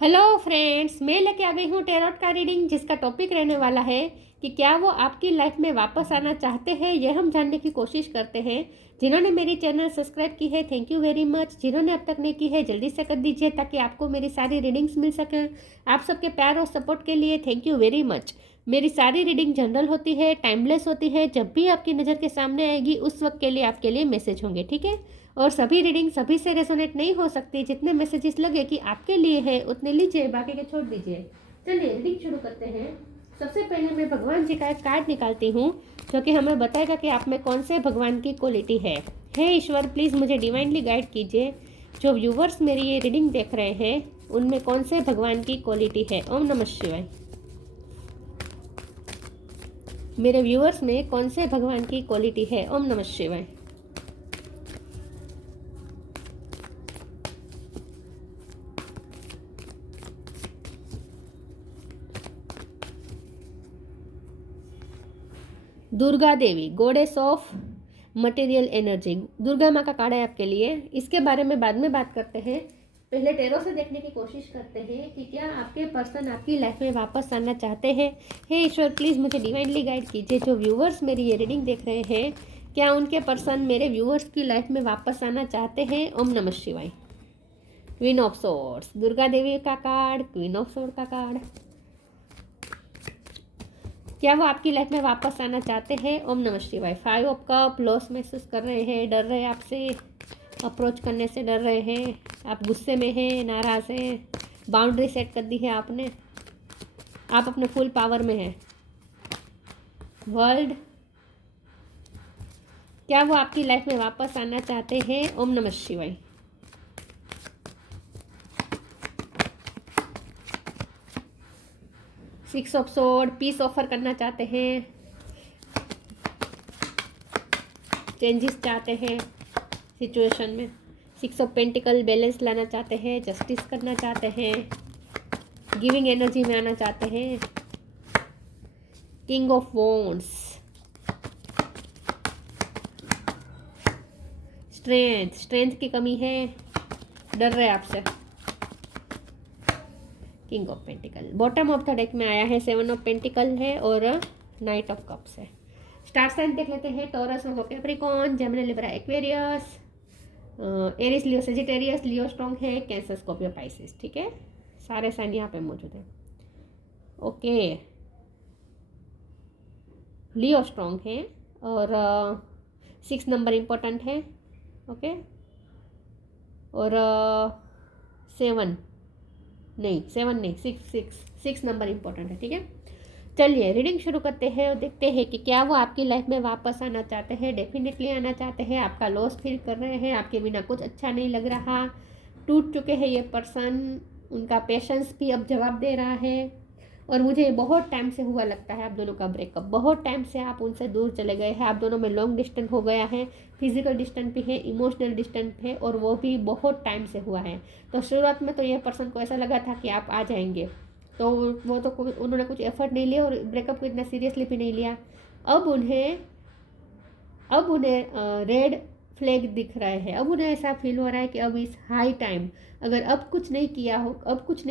Hello friends, मैं लेके आ गई हूँ टैरोट का रीडिंग जिसका टॉपिक रहने वाला है कि क्या वो आपकी लाइफ में वापस आना चाहते हैं। यह हम जानने की कोशिश करते हैं। जिन्होंने मेरी चैनल सब्सक्राइब की है, थैंक यू वेरी मच। जिन्होंने अब तक नहीं की है, जल्दी से कर दीजिए ताकि आपको मेरी सारी रीडिंग्स मिल सकें। आप सबके प्यार और सपोर्ट के लिए थैंक यू वेरी मच। मेरी सारी रीडिंग जनरल होती है, टाइमलेस होती है। जब भी आपकी नज़र के सामने आएगी उस वक्त के लिए आपके लिए मैसेज होंगे, ठीक है। और सभी रीडिंग सभी से रेजोनेट नहीं हो सकती। जितने मैसेजेस लगे कि आपके लिए है उतने लीजिए, बाकी के छोड़ दीजिए। चलिए रीडिंग शुरू करते हैं। सबसे पहले मैं भगवान जी का एक कार्ड निकालती हूँ जो कि हमें बताएगा कि आप में कौन से भगवान की क्वालिटी है। हे ईश्वर, प्लीज़ मुझे डिवाइनली गाइड कीजिए। जो व्यूवर्स मेरी ये रीडिंग देख रहे हैं उनमें कौन से भगवान की क्वालिटी है। ओम नमः शिवाय। मेरे व्यूवर्स में कौन से भगवान की क्वालिटी है। ओम नमः शिवाय। Durga Devi, goddess of material energy. Durga माँ का कार्ड है आपके लिए। इसके बारे में बाद में बात करते हैं। पहले टैरो से देखने की कोशिश करते हैं कि क्या आपके पर्सन आपकी लाइफ में वापस आना चाहते हैं। हे ईश्वर, प्लीज़ मुझे डिवाइनली गाइड कीजिए। जो व्यूवर्स मेरी ये रीडिंग देख रहे हैं, क्या उनके पर्सन मेरे व्यूवर्स की लाइफ में वापस आना चाहते हैं। ओम नमः शिवाय। Queen of swords, Durga Devi का कार्ड, क्वीन ऑफ सोर्ड का कार्ड। क्या वो आपकी लाइफ में वापस आना चाहते हैं। ओम नमः शिवाय। 5 ऑफ कप, लॉस महसूस कर रहे हैं, डर रहे हैं आपसे, अप्रोच करने से डर रहे हैं, आप गुस्से में हैं, नाराज़ हैं, बाउंड्री सेट कर दी है आपने, आप अपने फुल पावर में हैं। वर्ल्ड, क्या वो आपकी लाइफ में वापस आना चाहते हैं। ओम नमः शिवाय। Six of sword, peace offer करना चाहते हैं, चेंजेस चाहते हैं सिचुएशन में। सिक्स ऑफ पेंटिकल, बैलेंस लाना चाहते हैं, जस्टिस करना चाहते हैं, गिविंग एनर्जी में आना चाहते हैं। किंग ऑफ वॉन्ड्स, स्ट्रेंथ की कमी है, डर रहे आपसे। King of pentacle, bottom of the deck में आया है 7 ऑफ पेंटिकल है और नाइट ऑफ कप्स है। स्टार साइन देख लेते हैं। Taurus, Capricorn, Gemini, Libra, Aquarius, Aries, Leo, Sagittarius. Leo strong है, कैंसर, स्कॉर्पियो, पाइसिस, ठीक है। सारे साइन यहाँ पे मौजूद हैं। ओके, लियो स्ट्रॉन्ग है और 6 नंबर इम्पोर्टेंट है। ओके, और 7 नहीं, 6 नंबर इम्पोर्टेंट है, ठीक है। चलिए रीडिंग शुरू करते हैं और देखते हैं कि क्या वो आपकी लाइफ में वापस आना चाहते हैं। डेफिनेटली आना चाहते हैं। आपका लॉस फील कर रहे हैं, आपके बिना कुछ अच्छा नहीं लग रहा, टूट चुके हैं ये पर्सन। उनका पेशेंस भी अब जवाब दे रहा है और मुझे बहुत टाइम से हुआ लगता है आप दोनों का ब्रेकअप। बहुत टाइम से आप उनसे दूर चले गए हैं। आप दोनों में लॉन्ग डिस्टेंस हो गया है, फिजिकल डिस्टेंस भी है, इमोशनल डिस्टेंस है और वो भी बहुत टाइम से हुआ है। तो शुरुआत में तो ये पर्सन को ऐसा लगा था कि आप आ जाएंगे, तो वो तो उन्होंने कुछ एफर्ट नहीं लिया और ब्रेकअप को इतना सीरियसली भी नहीं लिया। अब उन्हें रेड फ्लैग दिख रहे हैं। अब उन्हें ऐसा फील हो रहा है कि अब इस हाई टाइम, अगर अब कुछ नहीं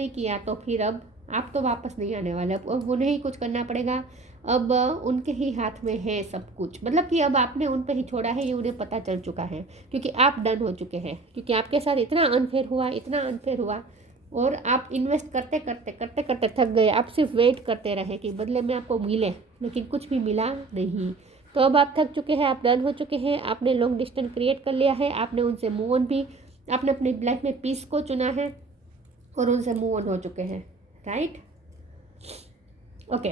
किया तो फिर अब आप तो वापस नहीं आने वाले। अब उन्हें ही कुछ करना पड़ेगा। अब उनके ही हाथ में है सब कुछ। मतलब कि अब आपने उन पर ही छोड़ा है, ये उन्हें पता चल चुका है क्योंकि आप डन हो चुके हैं। क्योंकि आपके साथ इतना अनफेयर हुआ और आप इन्वेस्ट करते करते थक गए। आप सिर्फ वेट करते रहे कि बदले में आपको मिले, लेकिन कुछ भी मिला नहीं। तो अब आप थक चुके हैं, आप डन हो चुके हैं। आपने लॉन्ग डिस्टेंस क्रिएट कर लिया है, आपने उनसे मूव ऑन भी, आपने अपनी लाइफ में पीस को चुना है और उनसे मूव ऑन हो चुके हैं, राइट। ओके,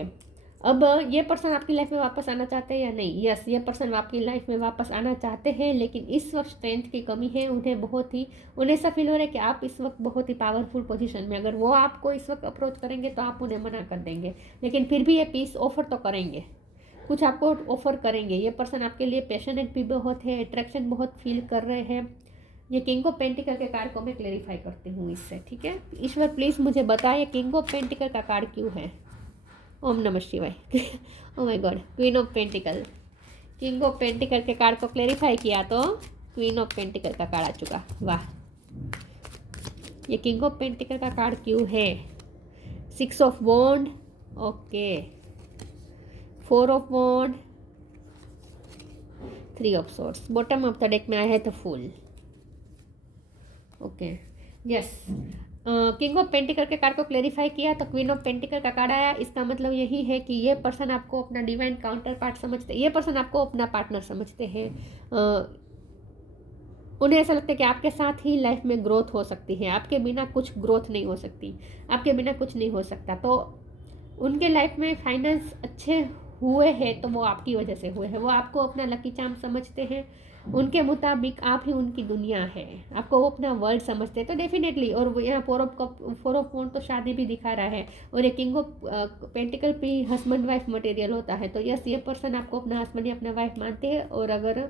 अब ये पर्सन आपकी लाइफ में वापस आना चाहते हैं या नहीं। यस, ये पर्सन आपकी लाइफ में वापस आना चाहते हैं, लेकिन इस वक्त स्ट्रेंथ की कमी है। उन्हें ऐसा फील हो रहा है कि आप इस वक्त बहुत ही पावरफुल पोजीशन में, अगर वो आपको इस वक्त अप्रोच करेंगे तो आप उन्हें मना कर देंगे, लेकिन फिर भी ये पीस ऑफर तो करेंगे, कुछ आपको ऑफर करेंगे। ये पर्सन आपके लिए पैशनेट भी बहुत है, अट्रैक्शन बहुत फील कर रहे हैं। ये किंग ऑफ पेंटिकल के कार्ड को मैं क्लेरिफाई करती हूँ इससे, ठीक है। ईश्वर प्लीज़ मुझे बताइए किंग ऑफ पेंटिकल का कार्ड क्यों है। ओम नमः शिवाय। Oh my God, queen of pentacle. King of pentacle के कार्ड को क्लेरिफाई किया तो क्वीन ऑफ पेंटिकल का कार्ड आ चुका। वाह, ये किंग ऑफ पेंटिकल का कार्ड क्यों है? 6 of wand, okay, 4 of wand, 3 of swords. Bottom of the deck में आया है the fool, okay, yes. King of pentacle के कार्ड को क्लेरिफाई किया तो क्वीन ऑफ पेंटिकल का कार्ड आया। इसका मतलब यही है कि ये पर्सन आपको अपना डिवाइन काउंटर पार्ट समझते हैं, ये पर्सन आपको अपना पार्टनर समझते हैं। उन्हें ऐसा लगता है कि आपके साथ ही लाइफ में ग्रोथ हो सकती है, आपके बिना कुछ ग्रोथ नहीं हो सकती, आपके बिना कुछ नहीं हो सकता। तो उनके लाइफ में फाइनेंस अच्छे हुए हैं तो वो आपकी वजह से हुए हैं, वो आपको अपना लकी चार्म समझते हैं, उनके मुताबिक आप ही उनकी दुनिया है, आपको वो अपना वर्ल्ड समझते हैं। तो डेफिनेटली, और वो यहाँ 4 ऑफ वॉन्ड तो शादी भी दिखा रहा है, और ये किंग ऑफ पेंटिकल भी हस्बैंड वाइफ मटेरियल होता है। तो यस, ये पर्सन आपको अपना हस्बैंड या अपना वाइफ मानते हैं, और अगर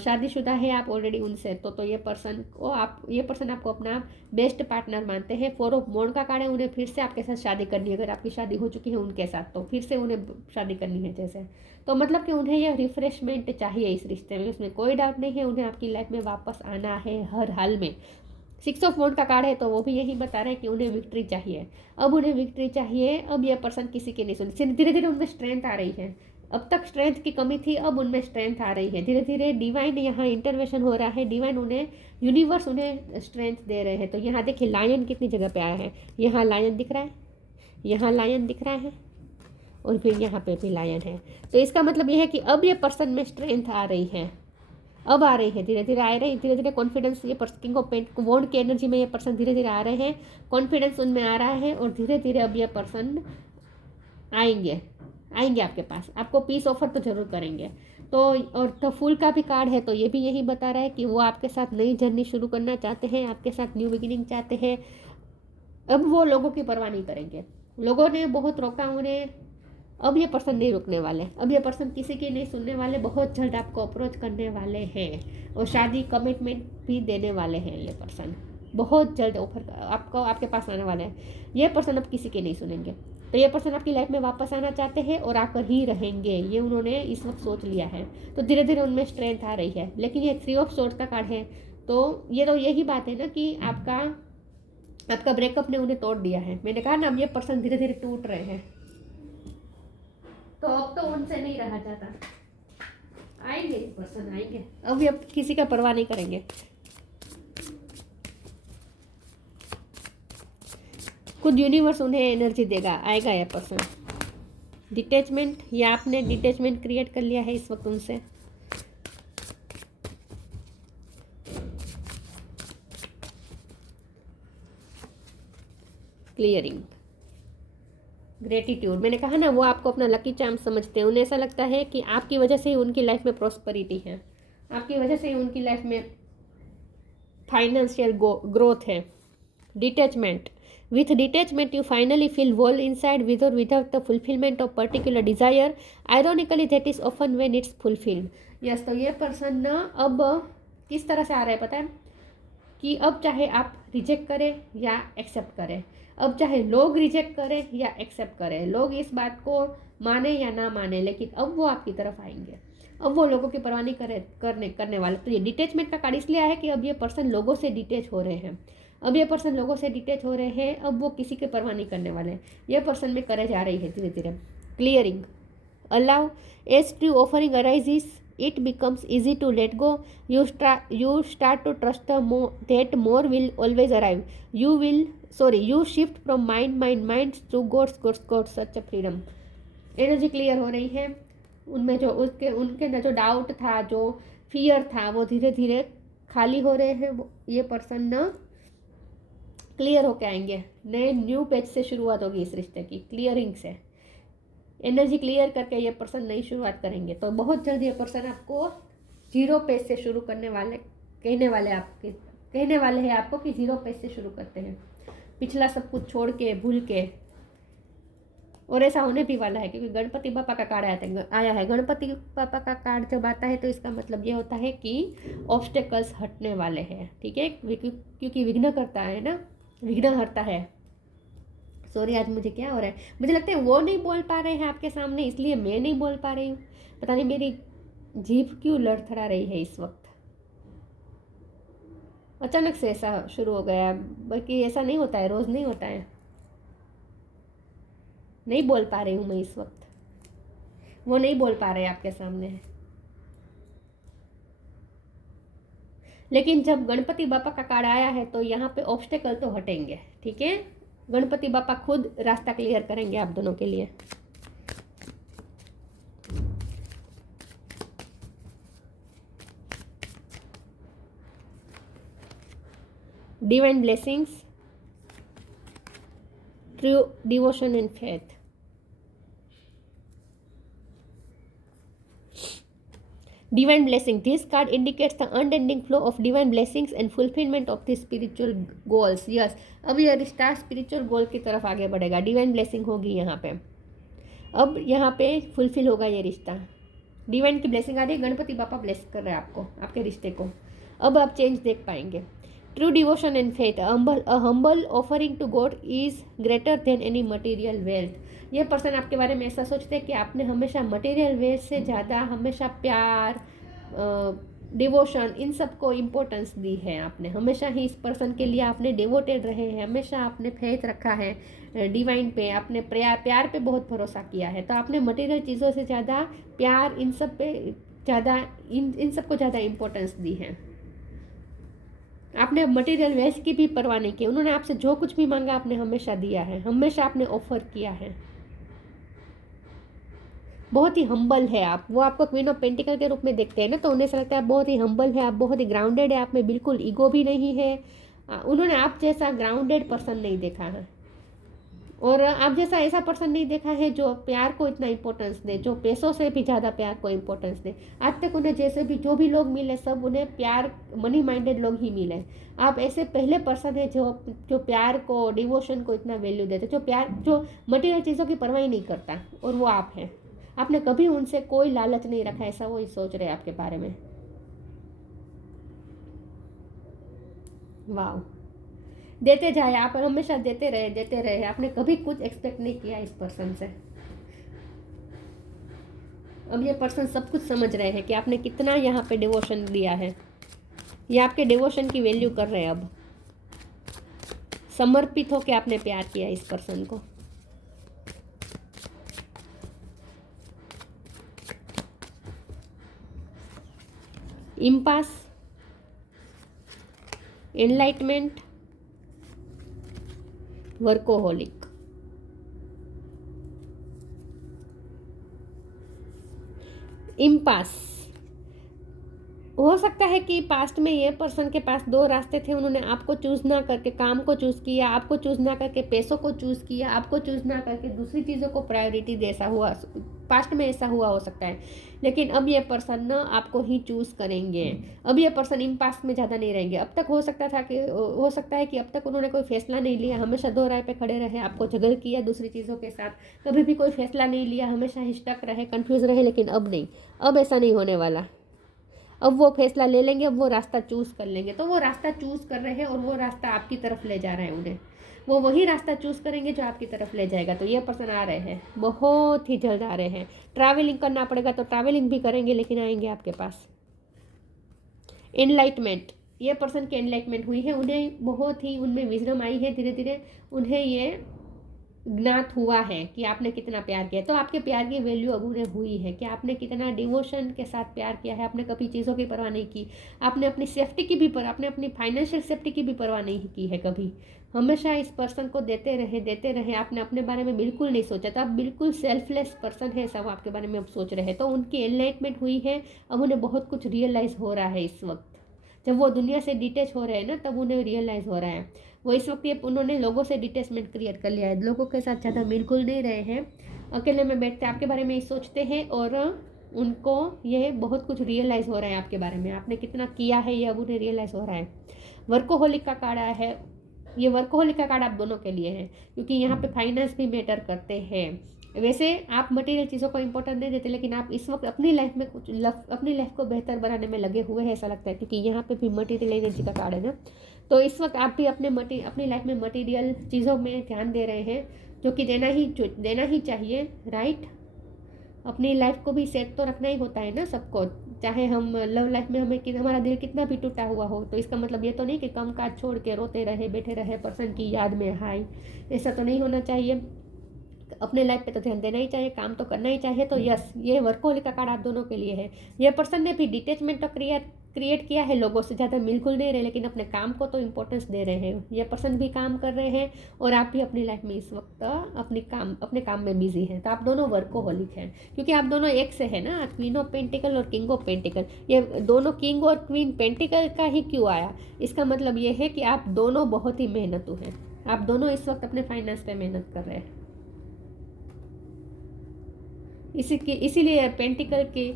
शादीशुदा है आप ऑलरेडी उनसे, तो ये पर्सन आपको अपना बेस्ट पार्टनर मानते हैं। 4 ऑफ वॉन्ड का कार्ड है, उन्हें फिर से आपके साथ शादी करनी है। अगर आपकी शादी हो चुकी है उनके साथ तो फिर से उन्हें शादी करनी है जैसे, तो मतलब कि उन्हें यह रिफ्रेशमेंट चाहिए इस रिश्ते में, उसमें कोई डाउट नहीं है। उन्हें आपकी लाइफ में वापस आना है हर हाल में। 6 ऑफ वॉन्ड का कार्ड है तो वो भी यही बता रहे हैं कि उन्हें विक्ट्री चाहिए। अब उन्हें विक्ट्री चाहिए, अब यह पर्सन किसी की नहीं सुनती, धीरे धीरे उनमें स्ट्रेंथ आ रही है। अब तक स्ट्रेंथ की कमी थी, अब उनमें स्ट्रेंथ आ रही है धीरे धीरे। डिवाइन यहाँ इंटरवेंशन हो रहा है, डिवाइन उन्हें, यूनिवर्स उन्हें स्ट्रेंथ दे रहे हैं। तो यहाँ देखिए लायन कितनी जगह पे आया है, यहाँ लायन दिख रहा है, यहाँ लायन दिख रहा है, और फिर यहाँ पे भी लायन है। तो इसका मतलब यह है कि अब ये पर्सन में स्ट्रेंथ आ रही है, अब आ रही है, धीरे धीरे आ रही है, धीरे धीरे कॉन्फिडेंस, ये पर्सन किंग ऑफ वॉन्ड की एनर्जी में ये पर्सन धीरे धीरे आ रहे हैं, कॉन्फिडेंस उनमें आ रहा है, और धीरे धीरे अब ये पर्सन आएंगे आपके पास, आपको पीस ऑफर तो जरूर करेंगे। तो और द फूल का भी कार्ड है, तो ये भी यही बता रहा है कि वो आपके साथ नई जर्नी शुरू करना चाहते हैं, आपके साथ न्यू बिगिनिंग चाहते हैं। अब वो लोगों की परवाह नहीं करेंगे, लोगों ने बहुत रोका उन्हें, अब ये पर्सन नहीं रुकने वाले, अब ये पर्सन किसी की नहीं सुनने वाले, बहुत जल्द आपको अप्रोच करने वाले हैं, और शादी कमिटमेंट भी देने वाले हैं। ये पर्सन बहुत जल्द ऑफर आपको आपके पास आने वाले हैं। ये पर्सन अब किसी की नहीं सुनेंगे, तो ये पर्सन आपकी लाइफ में वापस आना चाहते हैं और आकर ही रहेंगे, ये उन्होंने इस वक्त सोच लिया है। तो धीरे धीरे उनमें स्ट्रेंथ आ रही है। लेकिन ये 3 ऑफ सोर्ड्स का कार्ड है, तो ये तो यही बात है ना कि आपका ब्रेकअप ने उन्हें तोड़ दिया है। मैंने कहा ना, अब ये पर्सन धीरे धीरे टूट रहे हैं, तो अब तो उनसे नहीं रहा जाता। आएंगे पर्सन, आएंगे, अब ये किसी का परवाह नहीं करेंगे। खुद यूनिवर्स उन्हें एनर्जी देगा, आएगा ये पर्सन। डिटैचमेंट, या आपने डिटैचमेंट क्रिएट कर लिया है इस वक्त उनसे। क्लियरिंग, ग्रेटिट्यूड, मैंने कहा ना वो आपको अपना लकी चार्म समझते हैं, उन्हें ऐसा लगता है कि आपकी वजह से ही उनकी लाइफ में प्रॉस्पेरिटी है, आपकी वजह से ही उनकी लाइफ में फाइनेंशियल ग्रोथ है। Detachment, with detachment you finally feel whole inside with or without the fulfillment of particular desire, ironically that is often when it's fulfilled। Yes, तो ये पर्सन ना अब किस तरह से आ रहा है पता है कि अब चाहे आप रिजेक्ट करें या एक्सेप्ट करें, अब चाहे लोग रिजेक्ट करें या एक्सेप्ट करें, लोग इस बात को माने या ना माने, लेकिन अब वो आपकी तरफ आएंगे, अब वो लोगों की परवाह नहीं करने वाले। तो ये डिटैचमेंट का कार्ड इसलिए है कि अब ये पर्सन लोगों से डिटैच हो रहे हैं, अब ये पर्सन लोगों से डिटैच हो रहे हैं, अब वो किसी की परवाह नहीं करने वाले, ये पर्सन में करेज आ रही है धीरे धीरे। Clearing, allow as true offering arises it becomes easy to let go, you start to trust that more will always arrive, you shift from mind to God's, such a freedom। Energy clear हो रही है, उनमें जो उनके ना जो doubt था, जो फियर था, वो धीरे धीरे खाली हो रहे हैं। ये पर्सन ना क्लियर होके आएंगे, नए न्यू पेज से शुरुआत होगी इस रिश्ते की, क्लियरिंग से। एनर्जी क्लियर करके ये पर्सन नई शुरुआत करेंगे, तो बहुत जल्द ये पर्सन आपको 0 पेज से शुरू करने वाले, कहने वाले हैं आपको कि 0 पेज से शुरू करते हैं, पिछला सब कुछ छोड़ के, भूल के। और ऐसा होने भी वाला है, क्योंकि गणपति पापा का कार्ड आया है। गणपति पापा का कार्ड जब आता है तो इसका मतलब ये होता है कि ऑब्स्टेकल्स हटने वाले हैं, ठीक है, क्योंकि विघ्न करता है ना, विघ्न हरता है। सॉरी, आज मुझे क्या हो रहा है, मुझे लगता है वो नहीं बोल पा रहे हैं आपके सामने, इसलिए मैं नहीं बोल पा रही हूँ, पता नहीं मेरी जीभ क्यों लड़खड़ा रही है इस वक्त। अचानक से ऐसा शुरू हो गया है, बल्कि ऐसा नहीं होता है, रोज़ नहीं होता है। नहीं बोल पा रही हूँ मैं इस वक्त, वो नहीं बोल पा रहे आपके सामने है। लेकिन जब गणपति बापा का कार्ड आया है तो यहाँ पे ऑब्स्टेकल तो हटेंगे, ठीक है। गणपति बापा खुद रास्ता क्लियर करेंगे आप दोनों के लिए। Divine blessings, true devotion and faith. Divine blessing. This card indicates the unending flow of divine blessings and fulfillment of the spiritual goals. Yes, अब यह रिश्ता स्पिरिचुअल गोल की तरफ आगे बढ़ेगा। डिवाइन ब्लेसिंग होगी यहाँ पे, अब यहाँ पे फुलफिल होगा ये रिश्ता। डिवाइन की ब्लेसिंग आ रही है, गणपति बापा ब्लेस कर रहे हैं आपको, आपके रिश्ते को। अब आप चेंज देख पाएंगे। True devotion and faith, a humble offering to God is greater than any material wealth. ये पर्सन आपके बारे में ऐसा सोचते हैं कि आपने हमेशा मटेरियल वेल्थ से ज़्यादा हमेशा प्यार, डिवोशन, इन सब को इम्पोर्टेंस दी है आपने। हमेशा ही इस पर्सन के लिए आपने डिवोटेड रहे हैं, हमेशा आपने फेथ रखा है डिवाइन पे, आपने प्यार पे बहुत भरोसा किया है। तो आपने मटेरियल चीज़ों से ज़्यादा प्यार, इन सब पे ज़्यादा, इन सब को ज़्यादा इम्पोर्टेंस दी है। आपने मटेरियल वेल्थ की भी परवाह नहीं की। उन्होंने आपसे जो कुछ भी मांगा आपने हमेशा दिया है, हमेशा आपने ऑफर किया है। बहुत ही हम्बल है आप, वो आपको क्वीन ऑफ पेंटिकल के रूप में देखते हैं ना, तो उन्हें ऐसा लगता है आप बहुत ही हम्बल है, आप बहुत ही ग्राउंडेड है, आप में बिल्कुल ईगो भी नहीं है। उन्होंने आप जैसा ग्राउंडेड पर्सन नहीं देखा है, और आप जैसा ऐसा पर्सन नहीं देखा है जो प्यार को इतना इम्पोर्टेंस दे, जो पैसों से भी ज़्यादा प्यार को इम्पोर्टेंस दे। आज तक उन्हें जैसे भी जो भी लोग मिले सब उन्हें प्यार, मनी माइंडेड लोग ही मिले। आप ऐसे पहले पर्सन है जो प्यार को, डिवोशन को इतना वैल्यू देते, जो मटेरियल चीज़ों की परवाह नहीं करता, और वो आप हैं। आपने कभी उनसे कोई लालच नहीं रखा, ऐसा वो ही सोच रहे हैं आपके बारे में। वाह, देते जाए आप, हमेशा देते रहे। आपने कभी कुछ एक्सपेक्ट नहीं किया इस पर्सन से। अब ये पर्सन सब कुछ समझ रहे हैं कि आपने कितना यहाँ पे डिवोशन दिया है। ये आपके डिवोशन की वैल्यू कर रहे हैं। अब समर्पित हो के आपने प्यार किया इस पर्सन को। Impasse, enlightenment, workaholic. इम्पास हो सकता है कि पास्ट में ये पर्सन के पास दो रास्ते थे, उन्होंने आपको चूज़ ना करके काम को चूज़ किया, आपको चूज़ ना करके पैसों को चूज़ किया, आपको चूज़ ना करके दूसरी चीज़ों को प्रायोरिटी दे, ऐसा हुआ पास्ट में, ऐसा हुआ हो सकता है। लेकिन अब ये पर्सन ना आपको ही चूज़ करेंगे। अब ये पर्सन इन पास्ट में ज़्यादा नहीं रहेंगे। अब तक हो सकता है कि अब तक उन्होंने कोई फैसला नहीं लिया, हमेशा दो राय पे खड़े रहे, आपको जगल किया दूसरी चीज़ों के साथ, कभी भी कोई फैसला नहीं लिया, हमेशा ही स्टक रहे, कन्फ्यूज़ रहे। लेकिन अब नहीं, अब ऐसा नहीं होने वाला। अब वो फैसला ले लेंगे, अब वो रास्ता चूज़ कर लेंगे। तो वो रास्ता चूज़ कर रहे हैं और वो रास्ता आपकी तरफ ले जा रहा है उन्हें। वो वही रास्ता चूज़ करेंगे जो आपकी तरफ ले जाएगा। तो ये पर्सन आ रहे हैं, बहुत ही जल्द आ रहे हैं। ट्रैवलिंग करना पड़ेगा तो ट्रैवलिंग भी करेंगे, लेकिन आएंगे आपके पास। एनलाइटमेंट, ये पर्सन की एनलाइटमेंट हुई है, उन्हें बहुत ही उनमें विजडम आई है। धीरे धीरे उन्हें ये ज्ञात हुआ है कि आपने कितना प्यार किया। तो आपके प्यार की वैल्यू अब उन्हें हुई है कि आपने कितना डिवोशन के साथ प्यार किया है। आपने कभी चीज़ों की परवाह नहीं की, आपने अपनी सेफ्टी की भी आपने अपनी फाइनेंशियल सेफ्टी की भी परवाह नहीं की है कभी। हमेशा इस पर्सन को देते रहे। आपने अपने बारे में बिल्कुल नहीं सोचा था। आप बिल्कुल सेल्फलेस पर्सन है, सब आपके बारे में अब सोच रहे हैं। तो उनकी एनलाइटमेंट हुई है, अब उन्हें बहुत कुछ रियलाइज़ हो रहा है। इस वक्त जब वो दुनिया से डिटेच हो रहे हैं ना, तब उन्हें रियलाइज़ हो रहा है। वो इस वक्त ये उन्होंने लोगों से डिटेचमेंट क्रिएट कर लिया है, लोगों के साथ ज़्यादा मिलकुल नहीं रहे हैं, अकेले में बैठते आपके बारे में ही सोचते हैं, और उनको ये बहुत कुछ रियलाइज़ हो रहा है आपके बारे में, आपने कितना किया है ये अब उन्हें रियलाइज़ हो रहा है। वर्कोहोलिक का कार्ड आया है, ये वर्कोहोलिक का कार्ड आप दोनों के लिए है, क्योंकि यहाँ पे फाइनेंस भी मैटर करते हैं। वैसे आप मटेरियल चीज़ों को इंपॉर्टेंट नहीं देते, लेकिन आप इस वक्त अपनी लाइफ में अपनी लाइफ को बेहतर बनाने में लगे हुए हैं, ऐसा लगता है, क्योंकि यहाँ पे भी मटेरियल एनर्जी का कार्ड है ना। तो इस वक्त आप भी अपनी लाइफ में मटेरियल चीज़ों में ध्यान दे रहे हैं, जो कि देना ही चाहिए, राइट। अपनी लाइफ को भी सेट तो रखना ही होता है ना सबको, चाहे हम लव लाइफ में हमें कि हमारा दिल कितना भी टूटा हुआ हो, तो इसका मतलब ये तो नहीं कि कम काज छोड़ के रोते रहे बैठे रहे पर्सन की याद में हाय, ऐसा तो नहीं होना चाहिए। अपने लाइफ पे तो ध्यान देना ही चाहिए, काम तो करना ही चाहिए। तो यस, ये वर्कोहॉलिक का कार्ड आप दोनों के लिए है। ये पर्सन ने भी डिटेचमेंट तो क्रिएट किया है, लोगों से ज़्यादा मिलकुल नहीं रहे, लेकिन अपने काम को तो इम्पोर्टेंस दे रहे हैं। ये पर्सन भी काम कर रहे हैं और आप भी अपनी लाइफ में इस वक्त अपने काम में बिजी हैं। तो आप दोनों वर्कोहॉलिक हैं, क्योंकि आप दोनों एक से है ना, क्वीन ऑफ पेंटिकल और किंग ऑफ पेंटिकल। ये दोनों किंग और क्वीन पेंटिकल का ही क्यों आया, इसका मतलब ये है कि आप दोनों बहुत ही मेहनतू हैं। आप दोनों इस वक्त अपने फाइनेंस पे मेहनत कर रहे हैं। इसीलिए पेंटिकल के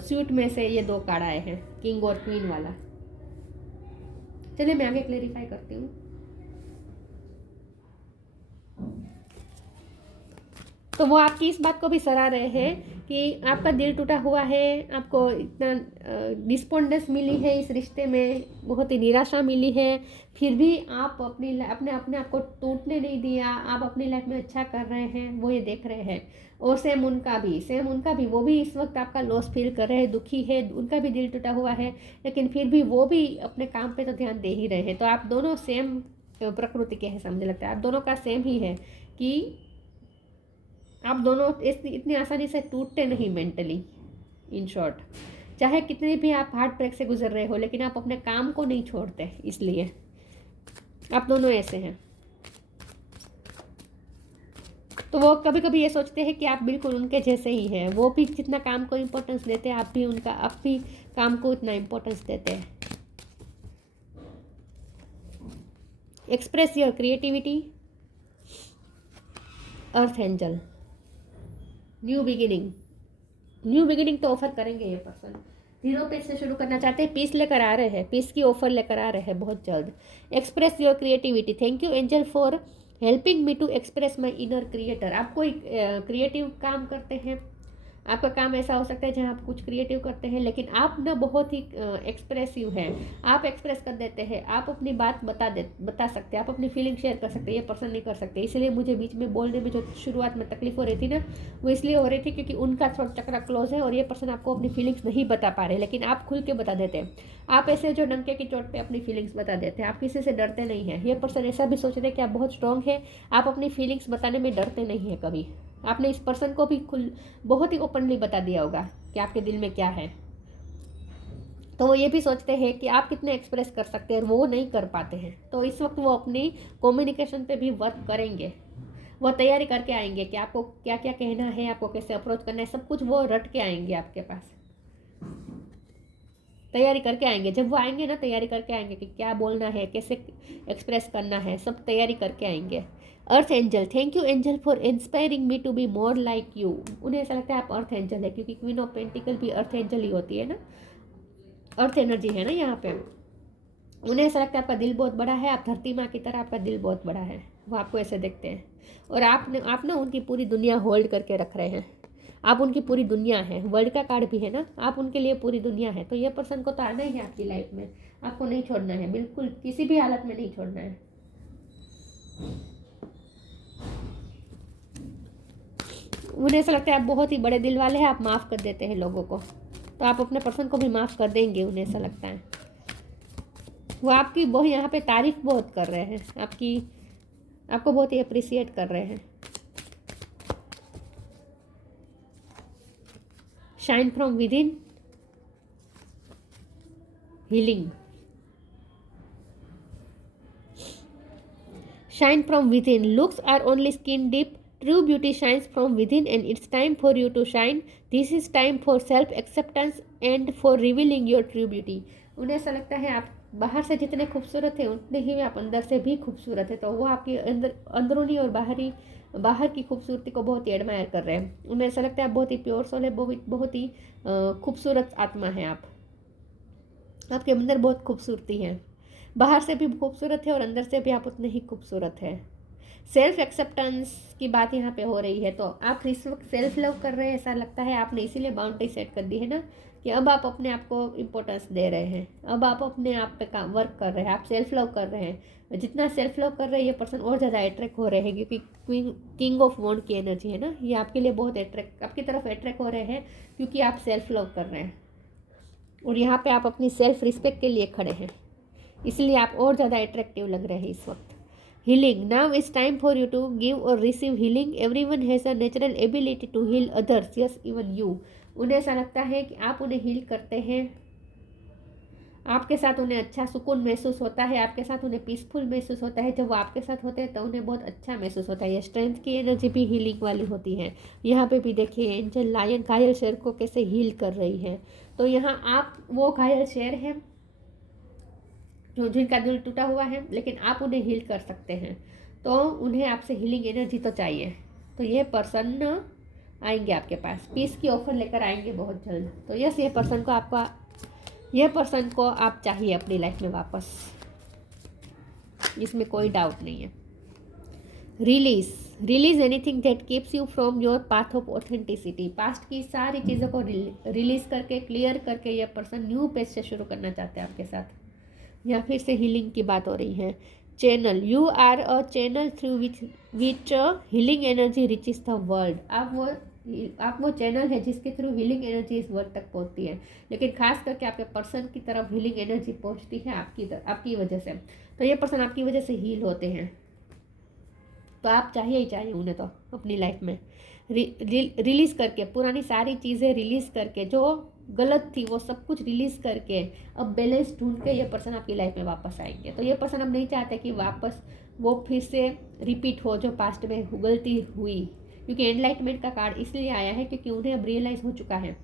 स्यूट में से ये 2 कार्ड आए हैं, किंग और क्वीन वाला। चलिए मैं आगे क्लेरिफाई करती हूँ। तो वो आपकी इस बात को भी सराह रहे हैं कि आपका दिल टूटा हुआ है, आपको इतना डिस्पोंडेंस मिली है इस रिश्ते में, बहुत ही निराशा मिली है, फिर भी आप अपने आप को टूटने नहीं दिया, आप अपनी लाइफ में अच्छा कर रहे हैं, वो ये देख रहे हैं। और सेम उनका भी वो भी इस वक्त आपका लॉस फील कर रहे हैं, दुखी है, उनका भी दिल टूटा हुआ है, लेकिन फिर भी वो भी अपने काम पे तो ध्यान दे ही रहे हैं। तो आप दोनों सेम प्रकृति के हैं, समझे लगता है आप दोनों का सेम ही है कि आप दोनों इतनी आसानी से टूटते नहीं मेंटली। इन शॉर्ट, चाहे कितने भी आप हार्ट ब्रेक से गुजर रहे हो, लेकिन आप अपने काम को नहीं छोड़ते, इसलिए आप दोनों ऐसे हैं। तो वो कभी कभी ये सोचते हैं कि आप बिल्कुल उनके जैसे ही हैं, वो भी जितना काम को इम्पोर्टेंस देते हैं आप भी काम को उतना इम्पोर्टेंस देते हैं। Express your creativity, earth angel. New beginning तो ऑफर करेंगे ये पर्सन। 0 पेज से शुरू करना चाहते हैं, पीस लेकर आ रहे हैं, पीस की ऑफर लेकर आ रहे हैं बहुत जल्द। Express your creativity, thank you angel for helping me to express my inner creator. आप कोई क्रिएटिव काम करते हैं, आपका काम ऐसा हो सकता है जहाँ आप कुछ क्रिएटिव करते हैं, लेकिन आप ना बहुत ही एक्सप्रेसिव हैं, आप एक्सप्रेस कर देते हैं, आप अपनी बात बता सकते हैं, आप अपनी फीलिंग शेयर कर सकते हैं, ये पर्सन नहीं कर सकते। इसलिए मुझे बीच में बोलने में जो शुरुआत में तकलीफ हो रही थी ना, वो इसलिए हो रही थी क्योंकि उनका थ्रोट चक्रा क्लोज है और ये पर्सन आपको अपनी फीलिंग्स नहीं बता पा रहे, लेकिन आप खुल के बता देते हैं। आप ऐसे जो डंके की चोट पे अपनी फीलिंग्स बता देते हैं, आप किसी से डरते नहीं हैं। ये पर्सन ऐसा भी सोचते हैं कि आप बहुत स्ट्रांग है, आप अपनी फीलिंग्स बताने में डरते नहीं हैं कभी। आपने इस पर्सन को भी बहुत ही ओपनली बता दिया होगा कि आपके दिल में क्या है। तो वो ये भी सोचते हैं कि आप कितने एक्सप्रेस कर सकते हैं और वो नहीं कर पाते हैं। तो इस वक्त वो अपनी कम्युनिकेशन पे भी वर्क करेंगे, वो तैयारी करके आएंगे कि आपको क्या क्या कहना है, आपको कैसे अप्रोच करना है, सब कुछ वो रट के आएंगे आपके पास, तैयारी करके आएंगे। जब वो आएंगे ना, तैयारी करके आएंगे कि क्या बोलना है, कैसे एक्सप्रेस करना है, सब तैयारी करके आएंगे। Earth angel, thank you angel for inspiring me to be more like you. उन्हें ऐसा लगता है आप अर्थ एंजल है, क्योंकि क्वीन ऑफ पेंटिकल भी अर्थ एंजल ही होती है ना, अर्थ एनर्जी है ना यहाँ पे। उन्हें ऐसा लगता है आपका दिल बहुत बड़ा है, आप धरती माँ की तरह, आपका दिल बहुत बड़ा है, वो आपको ऐसे देखते हैं। और आप ना उनकी पूरी दुनिया होल्ड करके रख रहे हैं, आप उनकी पूरी दुनिया है। वर्ल्ड का कार्ड भी है ना, आप उनके लिए पूरी दुनिया है। तो ये पर्सन को तो आना ही है आपकी लाइफ में, आपको नहीं छोड़ना है, बिल्कुल किसी भी हालत में नहीं छोड़ना है। उन्हें ऐसा लगता है आप बहुत ही बड़े दिल वाले हैं, आप माफ़ कर देते हैं लोगों को, तो आप अपने पर्सन को भी माफ़ कर देंगे, उन्हें ऐसा लगता है। वो आपकी बहुत यहाँ पे तारीफ बहुत कर रहे हैं, आपको बहुत ही अप्रिसिएट कर रहे हैं। Shine from within, healing. Shine from within, looks are only skin deep, true beauty shines from within and it's time for you to shine. This is time for self acceptance and for revealing your true beauty. उन्हें ऐसा लगता है आप बाहर से जितने खूबसूरत हैं उतने ही आप अंदर से भी खूबसूरत है। तो वो आपकी अंदरूनी और बाहर की खूबसूरती को बहुत ही एडमायर कर रहे हैं। उन्हें ऐसा लगता है आप बहुत ही प्योर सोल है, बहुत ही खूबसूरत आत्मा है। आपके अंदर बहुत खूबसूरती है, बाहर से भी खूबसूरत है और अंदर से भी आप उतने ही खूबसूरत है। सेल्फ एक्सेप्टेंस की बात यहाँ पे हो रही है, तो आप इस वक्त सेल्फ लव कर रहे हैं, ऐसा लगता है आपने इसीलिए बाउंड्री सेट कर दी है ना, कि अब आप अपने आप को इम्पोर्टेंस दे रहे हैं, अब आप अपने आप पे काम वर्क कर रहे हैं, आप सेल्फ लव कर रहे हैं। जितना सेल्फ लव कर रहे हैं ये पर्सन और ज़्यादा अट्रैक्ट हो रहे हैं, क्योंकि किंग ऑफ वॉन्ड की एनर्जी है ना, ये आपके लिए बहुत आपकी तरफ अट्रैक्ट हो रहे हैं क्योंकि आप सेल्फ लव कर रहे हैं। और यहाँ पे आप अपनी सेल्फ रिस्पेक्ट के लिए खड़े हैं, इसलिए आप और ज़्यादा अट्रैक्टिव लग रहे हैं इस वक्त। Healing, now it's time for you to give or receive healing. Everyone has a natural ability to heal others, yes even you. उन्हें ऐसा लगता है कि आप उन्हें हील करते हैं, आपके साथ उन्हें अच्छा सुकून महसूस होता है, आपके साथ उन्हें पीसफुल महसूस होता है। जब वो आपके साथ होते हैं तो उन्हें बहुत अच्छा महसूस होता है। ये स्ट्रेंथ की एनर्जी भी हीलिंग वाली होती है। यहाँ पे भी देखिए एंजल लायन घायल शेर को कैसे हील कर रही है। तो यहाँ आप वो घायल शेर हैं जो जिनका दिल टूटा हुआ है, लेकिन आप उन्हें हील कर सकते हैं। तो उन्हें आपसे हीलिंग एनर्जी तो चाहिए। तो ये पर्सन आएंगे आपके पास, पीस की ऑफर लेकर आएंगे बहुत जल्द। तो यस, ये पर्सन को आप चाहिए अपनी लाइफ में वापस, इसमें कोई डाउट नहीं है। Release anything that keeps you from your path of authenticity. Past की सारी चीज़ों को रिलीज करके, क्लियर करके ये पर्सन न्यू पेज से शुरू करना चाहते हैं आपके साथ। या फिर से हीलिंग की बात हो रही है। Channel, you are a channel through which healing energy reaches the world. आप वो चैनल है जिसके थ्रू हीलिंग एनर्जी इस वर्ल्ड तक पहुंचती है, लेकिन खास करके आपके पर्सन की तरफ हीलिंग एनर्जी पहुंचती है आपकी वजह से। तो ये पर्सन आपकी वजह से हील होते हैं। तो आप चाहिए ही चाहिए उन्हें तो अपनी लाइफ में रिलीज़ करके, पुरानी सारी चीज़ें रिलीज़ करके, जो गलत थी वो सब कुछ रिलीज़ करके अब बैलेंस ढूंढ के ये पर्सन आपकी लाइफ में वापस आएंगे। तो ये पर्सन अब नहीं चाहते कि वापस वो फिर से रिपीट हो जो पास्ट में गलती हुई, क्योंकि एनलाइटमेंट का कार्ड इसलिए आया है क्योंकि उन्हें अब रियलाइज़ हो चुका है,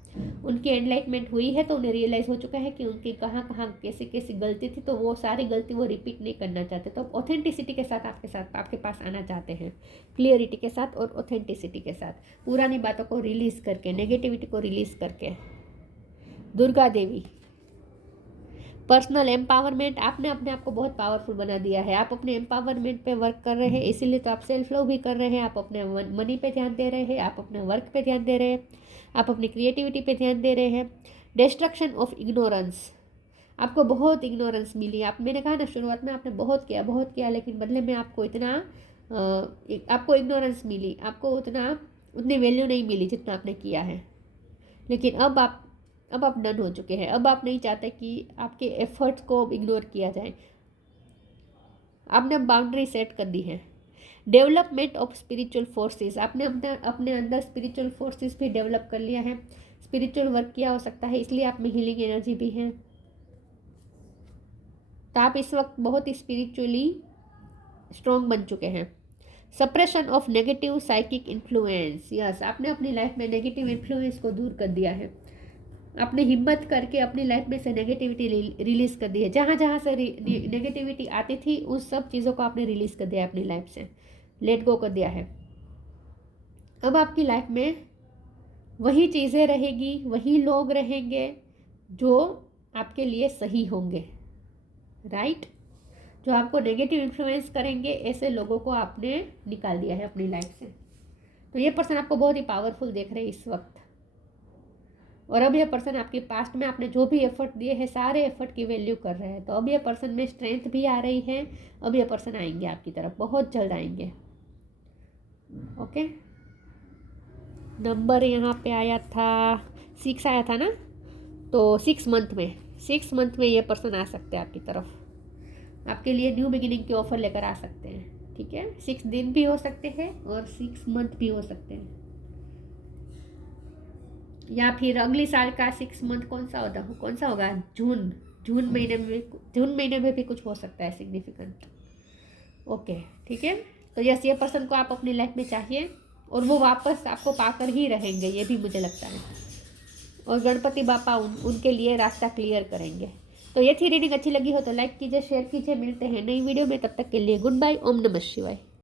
उनकी एनलाइटमेंट हुई है तो उन्हें रियलाइज़ हो चुका है कि उनकी कहाँ कहाँ कैसी कैसी गलती थी। तो वो सारी गलती वो रिपीट नहीं करना चाहते। तो ऑथेंटिसिटी के साथ आपके पास आना चाहते हैं, क्लियरिटी के साथ और ऑथेंटिसिटी के साथ, पुरानी बातों को रिलीज़ करके, नेगेटिविटी को रिलीज़ करके। दुर्गा देवी, पर्सनल एम्पावरमेंट, आपने अपने आप को बहुत पावरफुल बना दिया है। आप अपने एम्पावरमेंट पे वर्क कर रहे हैं, इसीलिए तो आप सेल्फ लव भी कर रहे हैं। आप अपने मनी पे ध्यान दे रहे हैं, आप अपने वर्क पे ध्यान दे रहे हैं, आप अपनी क्रिएटिविटी पे ध्यान दे रहे हैं। डिस्ट्रक्शन ऑफ इग्नोरेंस, आपको बहुत इग्नोरेंस मिली। मैंने कहा ना शुरुआत में आपने बहुत किया, लेकिन बदले में आपको आपको इग्नोरेंस मिली, आपको उतनी वैल्यू नहीं मिली जितना आपने किया है। लेकिन अब आप डन हो चुके हैं। अब आप नहीं चाहते कि आपके एफर्ट्स को इग्नोर किया जाए। आपने बाउंड्री सेट कर दी है। डेवलपमेंट ऑफ स्पिरिचुअल फोर्सेस, आपने अपने अंदर स्पिरिचुअल फोर्सेस भी डेवलप कर लिया है, स्पिरिचुअल वर्क किया हो सकता है, इसलिए आप में हीलिंग एनर्जी भी है। तो आप इस वक्त बहुत ही स्पिरिचुअली स्ट्रॉन्ग बन चुके हैं। Suppression of negative psychic influence, yes, आपने अपनी लाइफ में नेगेटिव इन्फ्लुएंस को दूर कर दिया है। आपने हिम्मत करके अपनी लाइफ में से नेगेटिविटी रिलीज़ कर दी है। जहाँ जहाँ से नेगेटिविटी आती थी उस सब चीज़ों को आपने रिलीज़ कर दिया अपनी लाइफ से, लेट गो कर दिया है। अब आपकी लाइफ में वही चीज़ें रहेगी, वही लोग रहेंगे जो आपके लिए सही होंगे, राइट। जो आपको नेगेटिव इन्फ्लुएंस करेंगे, ऐसे लोगों को आपने निकाल दिया है अपनी लाइफ से। तो ये पर्सन आपको बहुत ही पावरफुल देख रहे हैं इस वक्त। और अब ये पर्सन आपके पास्ट में आपने जो भी एफर्ट दिए हैं, सारे एफर्ट की वैल्यू कर रहे हैं। तो अब ये पर्सन में स्ट्रेंथ भी आ रही है। अब ये पर्सन आएंगे आपकी तरफ, बहुत जल्द आएंगे। ओके, नंबर यहाँ पे आया था 6 आया था ना, तो 6 मंथ में ये पर्सन आ सकते हैं आपकी तरफ। आपके लिए न्यू बिगिनिंग की ऑफर लेकर आ सकते हैं, ठीक है। 6 दिन भी हो सकते हैं और 6 मंथ भी हो सकते हैं, या फिर अगले साल का 6 मंथ कौन सा होगा, जून महीने में भी कुछ हो सकता है सिग्निफिकेंट। ओके, ठीक है। तो यस, ये पर्सन को आप अपनी लाइफ में चाहिए और वो वापस आपको पाकर ही रहेंगे, ये भी मुझे लगता है। और गणपति बापा उनके लिए रास्ता क्लियर करेंगे। तो ये थी रीडिंग। अच्छी लगी हो तो लाइक कीजिए, शेयर कीजिए। मिलते हैं नई वीडियो में, तब तक के लिए गुड बाय। ओम नमः शिवाय।